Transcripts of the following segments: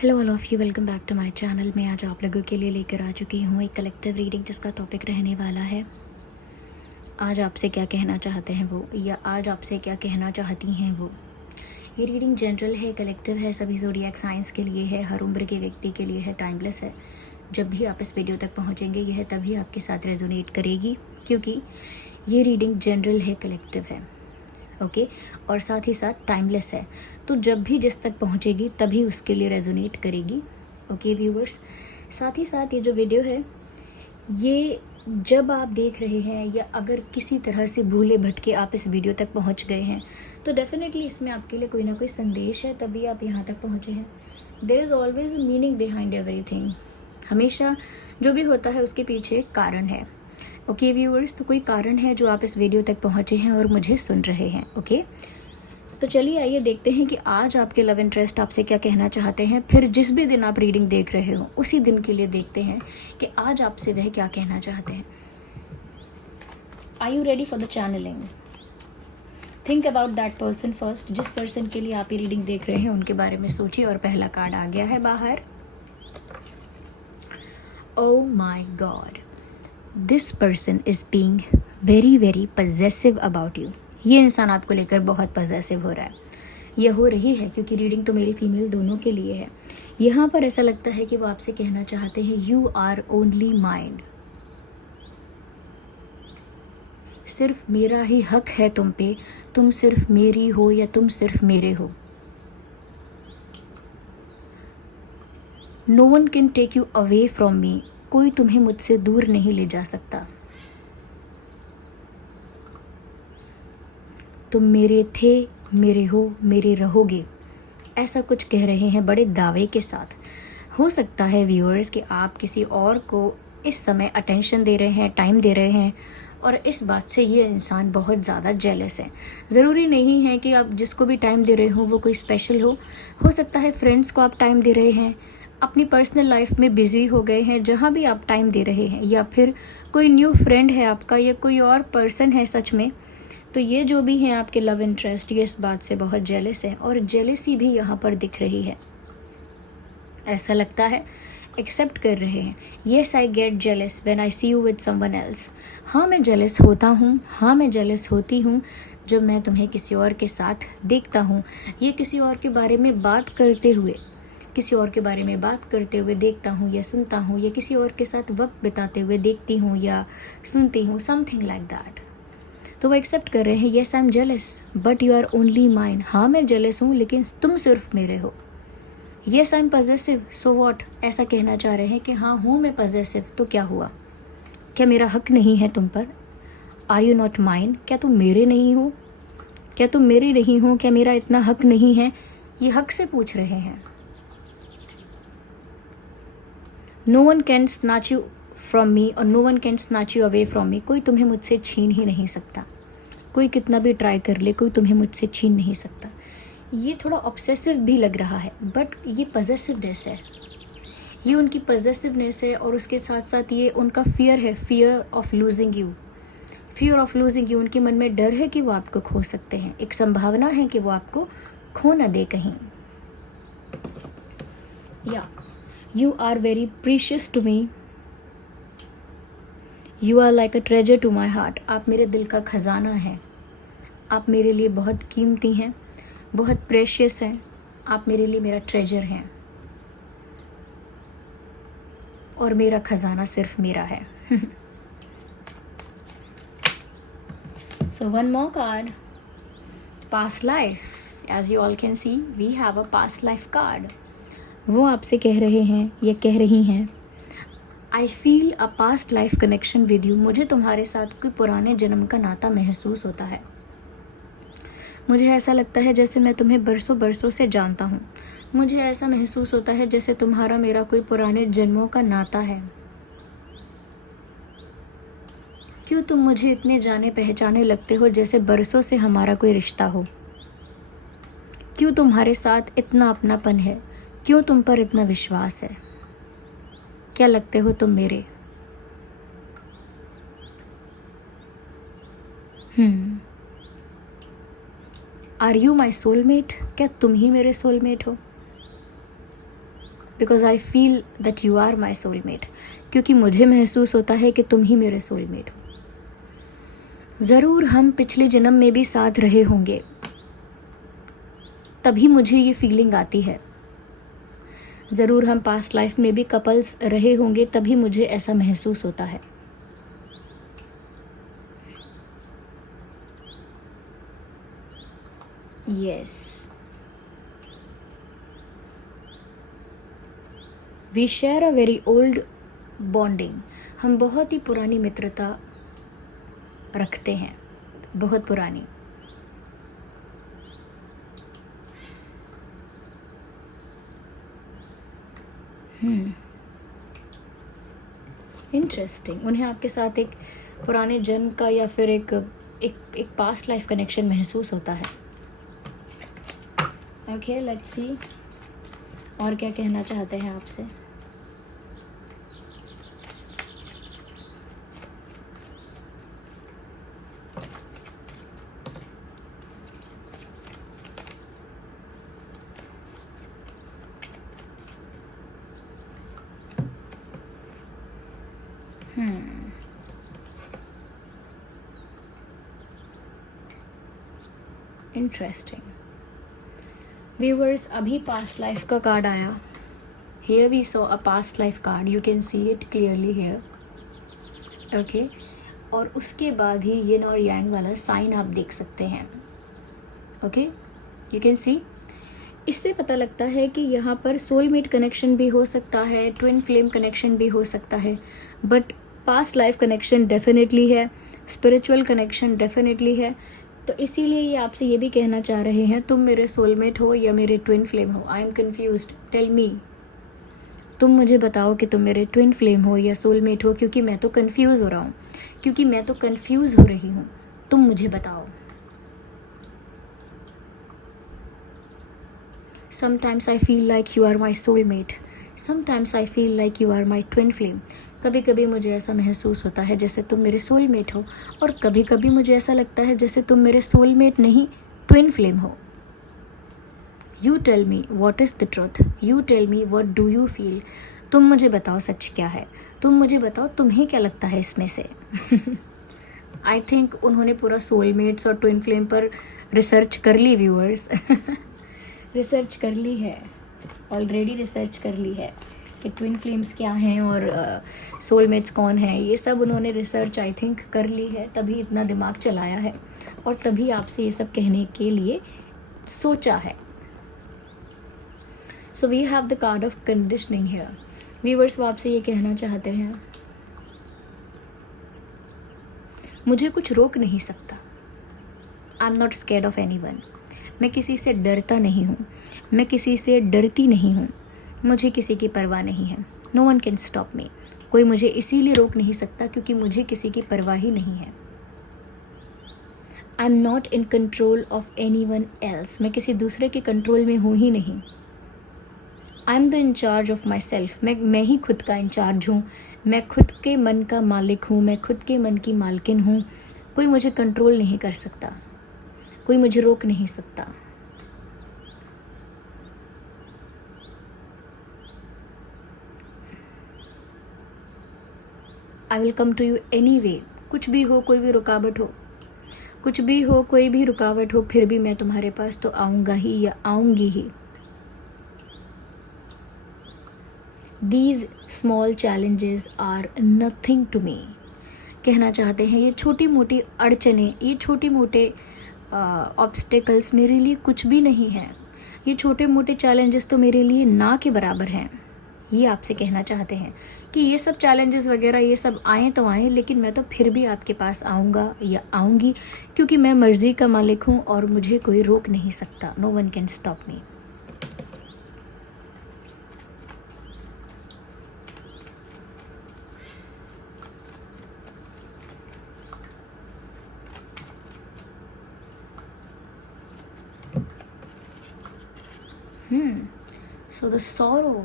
Hello all of you, welcome back to my channel. मैं आज आप लोगों के लिए लेकर आ चुकी हूँ एक कलेक्टिव रीडिंग जिसका टॉपिक रहने वाला है आज आपसे क्या कहना चाहते हैं वो, या आज आपसे क्या कहना चाहती हैं वो। ये रीडिंग जनरल है, कलेक्टिव है, सभी ज़ोडिएक साइंस के लिए है, हर उम्र के व्यक्ति के लिए है, टाइमलेस है। जब भी आप इस वीडियो तक पहुँचेंगे यह तभी आपके साथ रेजोनेट करेगी, क्योंकि ये रीडिंग जनरल है, कलेक्टिव है, ओके और साथ ही साथ टाइमलेस है। तो जब भी जिस तक पहुंचेगी तभी उसके लिए रेजोनेट करेगी, ओके व्यूवर्स। साथ ही साथ ये जो वीडियो है ये जब आप देख रहे हैं या अगर किसी तरह से भूले भटके आप इस वीडियो तक पहुंच गए हैं तो डेफिनेटली इसमें आपके लिए कोई ना कोई संदेश है, तभी आप यहाँ तक पहुँचे हैं। There is always a meaning behind everything. हमेशा जो भी होता है उसके पीछे एक कारण है, ओके व्यूअर्स। तो कोई कारण है जो आप इस वीडियो तक पहुँचे हैं और मुझे सुन रहे हैं, ओके। तो चलिए आइए देखते हैं कि आज आपके लव इंटरेस्ट आपसे क्या कहना चाहते हैं। फिर जिस भी दिन आप रीडिंग देख रहे हो उसी दिन के लिए देखते हैं कि आज आपसे वह क्या कहना चाहते हैं। Are you ready for the channeling? Think about that person first. जिस पर्सन के लिए आप ये रीडिंग देख रहे हैं उनके बारे में सोचिए। और पहला कार्ड आ गया है बाहर। Oh my God, this person is being very very possessive about you. ये इंसान आपको लेकर बहुत पजेसिव हो रहा है, ये हो रही है, क्योंकि रीडिंग तो मेल फीमेल दोनों के लिए है। यहाँ पर ऐसा लगता है कि वो आपसे कहना चाहते हैं यू आर ओनली माइंड। सिर्फ मेरा ही हक है तुम पे, तुम सिर्फ मेरी हो या तुम सिर्फ मेरे हो। No one can take you away from me. कोई तुम्हें मुझसे दूर नहीं ले जा सकता। तुम मेरे थे, मेरे हो, मेरे रहोगे, ऐसा कुछ कह रहे हैं बड़े दावे के साथ। हो सकता है व्यूअर्स कि आप किसी और को इस समय अटेंशन दे रहे हैं, टाइम दे रहे हैं, और इस बात से ये इंसान बहुत ज़्यादा जेलस है। ज़रूरी नहीं है कि आप जिसको भी टाइम दे रहे हो वो कोई स्पेशल हो सकता है फ्रेंड्स को आप टाइम दे रहे हैं, अपनी पर्सनल लाइफ में बिज़ी हो गए हैं जहाँ भी आप टाइम दे रहे हैं, या फिर कोई न्यू फ्रेंड है आपका या कोई और पर्सन है सच में। तो ये जो भी है आपके लव इंटरेस्ट, ये इस बात से बहुत जेलस है, और जेलसी भी यहाँ पर दिख रही है। ऐसा लगता है एक्सेप्ट कर रहे हैं। Yes I get jealous when I see you with someone else. हाँ मैं जेलस होता हूँ, हाँ मैं जेलस होती हूँ जब मैं तुम्हें किसी और के साथ देखता हूँ, ये किसी और के बारे में बात करते हुए, किसी और के बारे में बात करते हुए देखता हूँ या सुनता हूँ, या किसी और के साथ वक्त बिताते हुए देखती हूँ या सुनती हूँ, समथिंग लाइक दैट। तो वो एक्सेप्ट कर रहे हैं yes I am jealous but you are only mine. हाँ मैं जेलस हूँ लेकिन तुम सिर्फ मेरे हो। Yes I am possessive so what, ऐसा कहना चाह रहे हैं कि हाँ हूँ मैं पजेसिव, तो क्या हुआ? क्या मेरा हक नहीं है तुम पर? Are you not mine? क्या तुम मेरे नहीं हो? क्या तुम मेरे नहीं हो? क्या मेरा इतना हक नहीं है? ये हक से पूछ रहे हैं। No one can snatch you from me और no one can snatch you away from me. कोई तुम्हें मुझसे छीन ही नहीं सकता। कोई कितना भी ट्राई कर ले, कोई तुम्हें मुझसे छीन नहीं सकता। ये थोड़ा ऑब्सेसिव भी लग रहा है, बट ये पजेसिवनेस है, ये उनकी पजेसिवनेस है, और उसके साथ साथ ये उनका फियर है, fear of losing you. Fear of losing you, उनके मन में डर है कि वो आपको खो सकते हैं, एक संभावना है कि वो आपको खो न दे कहीं। या you are very precious to me, you are like a treasure to my heart. आप मेरे दिल का खजाना हैं, आप मेरे लिए बहुत कीमती हैं, बहुत प्रेशियस हैं, आप मेरे लिए मेरा ट्रेजर हैं, और मेरा खजाना सिर्फ मेरा है। So one more card, past life. As you all can see we have a past life card. वो आपसे कह रहे हैं या कह रही हैं I feel a past life connection with you. मुझे तुम्हारे साथ कोई पुराने जन्म का नाता महसूस होता है। मुझे ऐसा लगता है जैसे मैं तुम्हें बरसों बरसों से जानता हूँ। मुझे ऐसा महसूस होता है जैसे तुम्हारा मेरा कोई पुराने जन्मों का नाता है। क्यों तुम मुझे इतने जाने पहचाने लगते हो, जैसे बरसों से हमारा कोई रिश्ता हो। क्यों तुम्हारे साथ इतना अपनापन है, क्यों तुम पर इतना विश्वास है। क्या लगते हो तुम मेरे? Are you my soulmate? क्या तुम ही मेरे सोलमेट हो? Because I feel that you are my soulmate, क्योंकि मुझे महसूस होता है कि तुम ही मेरे सोलमेट हो। ज़रूर हम पिछले जन्म में भी साथ रहे होंगे, तभी मुझे ये फीलिंग आती है। ज़रूर हम पास्ट लाइफ में भी कपल्स रहे होंगे, तभी मुझे ऐसा महसूस होता है। Yes, we share a very old bonding. हम बहुत ही पुरानी मित्रता रखते हैं, बहुत पुरानी। इंटरेस्टिंग। उन्हें आपके साथ एक पुराने जन्म का या फिर एक पास्ट लाइफ कनेक्शन महसूस होता है। ओके, लेट्स सी और क्या कहना चाहते हैं आपसे। इंटरेस्टिंग व्यूवर्स, अभी पास्ट लाइफ का कार्ड आया। Here we saw a past life card, you can see it clearly here. Okay, और उसके बाद ही यिन और यांग वाला साइन आप देख सकते हैं। ओके, यू कैन सी। इससे पता लगता है कि यहाँ पर सोलमेट कनेक्शन भी हो सकता है, ट्विन फ्लेम कनेक्शन भी हो सकता है, but past life connection definitely है, स्पिरिचुअल कनेक्शन डेफिनेटली है। तो इसीलिए ये आपसे ये भी कहना चाह रहे हैं, तुम मेरे सोलमेट हो या मेरे ट्विन फ्लेम हो। I am confused, tell me. तुम मुझे बताओ कि तुम मेरे ट्विन फ्लेम हो या सोलमेट हो, क्योंकि मैं तो कन्फ्यूज़ हो रहा हूँ, क्योंकि मैं तो कन्फ्यूज़ हो रही हूँ। तुम मुझे बताओ। Sometimes I feel like you are my soulmate. Sometimes I feel like you are my twin flame. कभी कभी मुझे ऐसा महसूस होता है जैसे तुम मेरे सोलमेट हो, और कभी कभी मुझे ऐसा लगता है जैसे तुम मेरे सोलमेट नहीं, ट्विन फ्लेम हो। You tell me what is the truth, you tell me what do you feel. तुम मुझे बताओ सच क्या है, तुम मुझे बताओ तुम्हें क्या लगता है इसमें से। आई थिंक उन्होंने पूरा सोलमेट्स और ट्विन फ्लेम पर रिसर्च कर ली व्यूअर्स। रिसर्च कर ली है, ऑलरेडी रिसर्च कर ली है कि ट्विन फ्लेम्स क्या हैं और सोलमेट्स कौन हैं। ये सब उन्होंने रिसर्च आई थिंक कर ली है, तभी इतना दिमाग चलाया है और तभी आपसे ये सब कहने के लिए सोचा है। So we have the card of conditioning here. Viewers, वो आपसे ये कहना चाहते हैं, मुझे कुछ रोक नहीं सकता। आई am not scared of anyone. मैं किसी से डरता नहीं हूँ, मैं किसी से डरती नहीं हूँ, मुझे किसी की परवाह नहीं है। No one can stop me. कोई मुझे इसीलिए रोक नहीं सकता क्योंकि मुझे किसी की परवाह ही नहीं है। I am not in control of anyone else. मैं किसी दूसरे के कंट्रोल में हूँ ही नहीं। I am the incharge of myself. मैं ही खुद का इंचार्ज हूँ, मैं खुद के मन का मालिक हूँ, मैं खुद के मन की मालकिन हूँ। कोई मुझे कंट्रोल नहीं कर सकता, कोई मुझे रोक नहीं सकता। I will come to you anyway. कुछ भी हो, कोई भी रुकावट हो, कुछ भी हो, कोई भी रुकावट हो, फिर भी मैं तुम्हारे पास तो आऊँगा ही या आऊँगी ही। These small challenges are nothing to me. कहना चाहते हैं ये छोटी मोटी अड़चने, ये छोटे मोटे ऑब्स्टेकल्स मेरे लिए कुछ भी नहीं हैं। ये छोटे मोटे चैलेंजेस तो मेरे लिए ना के बराबर हैं। ये आपसे कहना चाहते हैं कि ये सब चैलेंजेस वगैरह ये सब आए तो आए, लेकिन मैं तो फिर भी आपके पास आऊँगा या आऊँगी, क्योंकि मैं मर्ज़ी का मालिक हूँ और मुझे कोई रोक नहीं सकता। No one can stop me. So the sorrow,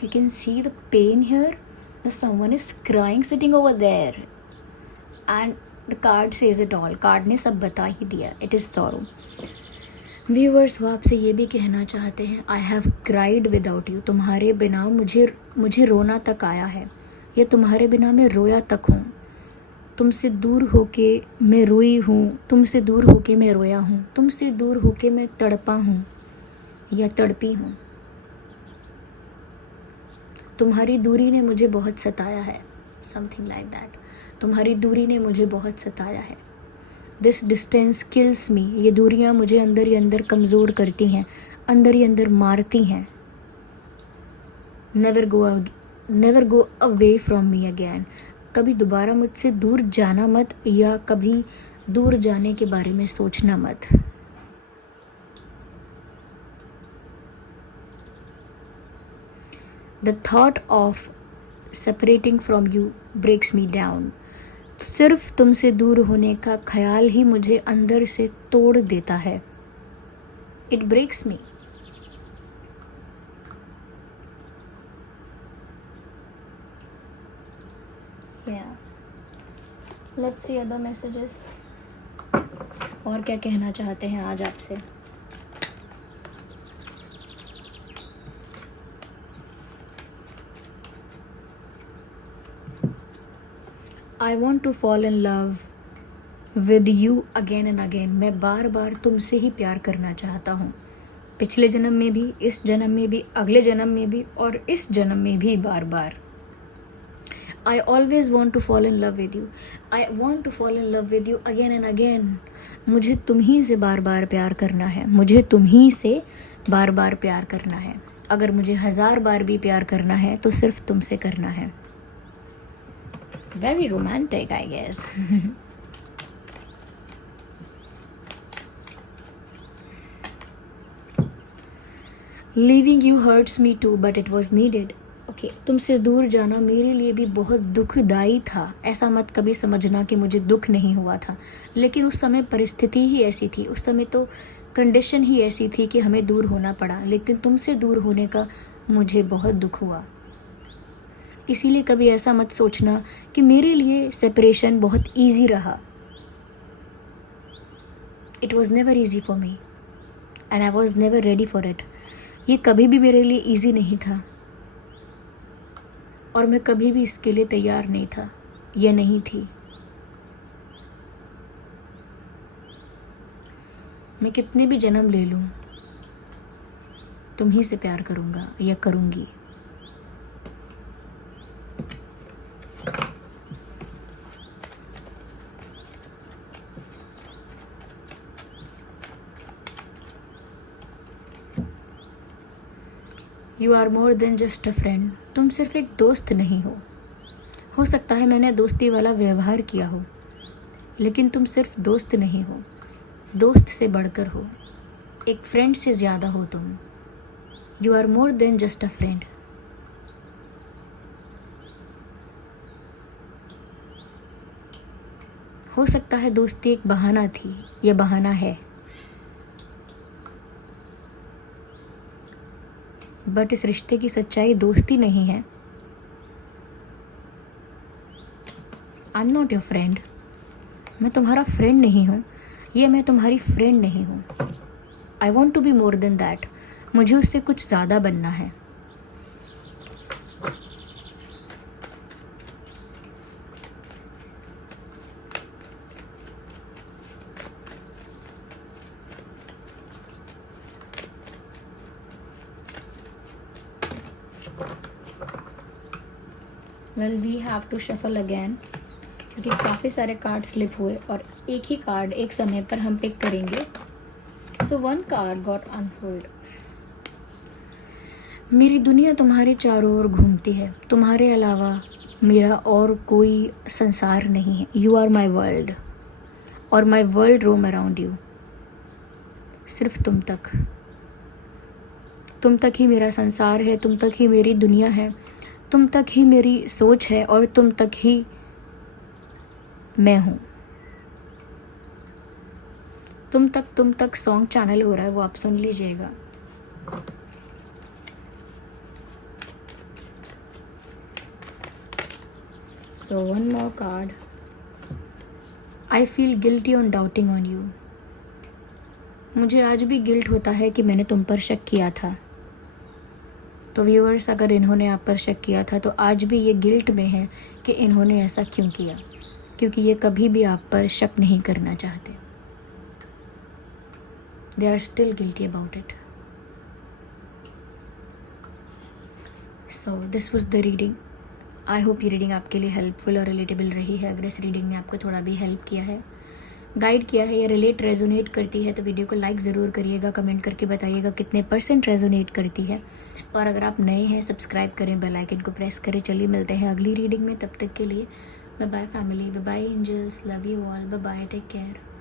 you can see the pain here. The someone is crying sitting over there, and the card says it all. Card ने सब बता ही दिया. It is sorrow. व्यूअर्स, वो आपसे ये भी कहना चाहते हैं, I have cried without you, तुम्हारे बिना मुझे रोना तक आया है, या तुम्हारे बिना मैं रोया तक हूँ। तुमसे दूर होके मैं रोई हूँ, तुमसे दूर होके मैं रोया हूँ, तुमसे दूर होके मैं तड़पा हूँ या तड़पी हूँ। तुम्हारी दूरी ने मुझे बहुत सताया है, समथिंग लाइक दैट। तुम्हारी दूरी ने मुझे बहुत सताया है। दिस डिस्टेंस किल्स मी, ये दूरियाँ मुझे अंदर ही अंदर कमज़ोर करती हैं, अंदर ही अंदर मारती हैं। Never go away from me again, कभी दोबारा मुझसे दूर जाना मत, या कभी दूर जाने के बारे में सोचना मत। The thought of separating from you breaks me down, सिर्फ तुमसे दूर होने का ख्याल ही मुझे अंदर से तोड़ देता है। It breaks me. Let's see other messages, और क्या कहना चाहते हैं आज आपसे। I want to fall in love with you again and again, मैं बार बार तुमसे ही प्यार करना चाहता हूँ। पिछले जन्म में भी, इस जन्म में भी, अगले जन्म में भी, और इस जन्म में भी बार बार। I always want to fall in love with you. I want to fall in love with you again and again. मुझे तुम ही से बार बार प्यार करना है, मुझे तुम ही से बार बार प्यार करना है। अगर मुझे 1000 बार भी प्यार करना है तो सिर्फ तुमसे करना है। Very romantic, I guess. Leaving you hurts me too, but it was needed. Okay, तुमसे दूर जाना मेरे लिए भी बहुत दुखदाई था। ऐसा मत कभी समझना कि मुझे दुख नहीं हुआ था, लेकिन उस समय परिस्थिति ही ऐसी थी, उस समय तो कंडीशन ही ऐसी थी कि हमें दूर होना पड़ा। लेकिन तुमसे दूर होने का मुझे बहुत दुख हुआ। इसीलिए कभी ऐसा मत सोचना कि मेरे लिए सेपरेशन बहुत ईजी रहा। It was never easy for me and I was never ready for it. ये कभी भी मेरे लिए ईजी नहीं था और मैं कभी भी इसके लिए तैयार नहीं था या नहीं थी। मैं कितने भी जन्म ले लूं, तुम ही से प्यार करूंगा या करूंगी। You are more than just a friend, तुम सिर्फ एक दोस्त नहीं हो सकता है मैंने दोस्ती वाला व्यवहार किया हो, लेकिन तुम सिर्फ दोस्त नहीं हो, दोस्त से बढ़कर हो, एक फ्रेंड से ज़्यादा हो तुम। You are more than just a friend. हो सकता है दोस्ती एक बहाना थी या बहाना है, बट इस रिश्ते की सच्चाई दोस्ती नहीं है। I am not your friend, मैं तुम्हारा फ्रेंड नहीं हूँ, ये मैं तुम्हारी फ्रेंड नहीं हूँ। I want to be more than that, मुझे उससे कुछ ज़्यादा बनना है। Well we have to shuffle again, क्योंकि काफ़ी सारे कार्ड स्लिप हुए और एक ही कार्ड एक समय पर हम पिक करेंगे। So one card got unfold. मेरी दुनिया तुम्हारे चारों ओर घूमती है, तुम्हारे अलावा मेरा और कोई संसार नहीं है। यू आर माई वर्ल्ड और my world roam around you. सिर्फ तुम तक ही मेरा संसार है, तुम तक ही मेरी दुनिया है, तुम तक ही मेरी सोच है और तुम तक ही मैं हूँ। तुम तक सॉन्ग चैनल हो रहा है, वो आप सुन लीजिएगा। सो one more card. I feel guilty on doubting on you. मुझे आज भी गिल्ट होता है कि मैंने तुम पर शक किया था। तो व्यूअर्स, अगर इन्होंने आप पर शक किया था तो आज भी ये गिल्ट में है कि इन्होंने ऐसा क्यों किया, क्योंकि ये कभी भी आप पर शक नहीं करना चाहते। They are still guilty about it. So this was the reading. I hope ये रीडिंग आपके लिए हेल्पफुल और रिलेटेबल रही है। अगर इस रीडिंग ने आपको थोड़ा भी हेल्प किया है, गाइड किया है या रिलेट रेजोनेट करती है तो वीडियो को लाइक ज़रूर करिएगा, कमेंट करके बताइएगा कितने % रेजोनेट करती है। और अगर आप नए हैं, सब्सक्राइब करें, बेल आइकन को प्रेस करें। चलिए मिलते हैं अगली रीडिंग में, तब तक के लिए bye bye family, bye bye angels, love you all, bye bye, take care.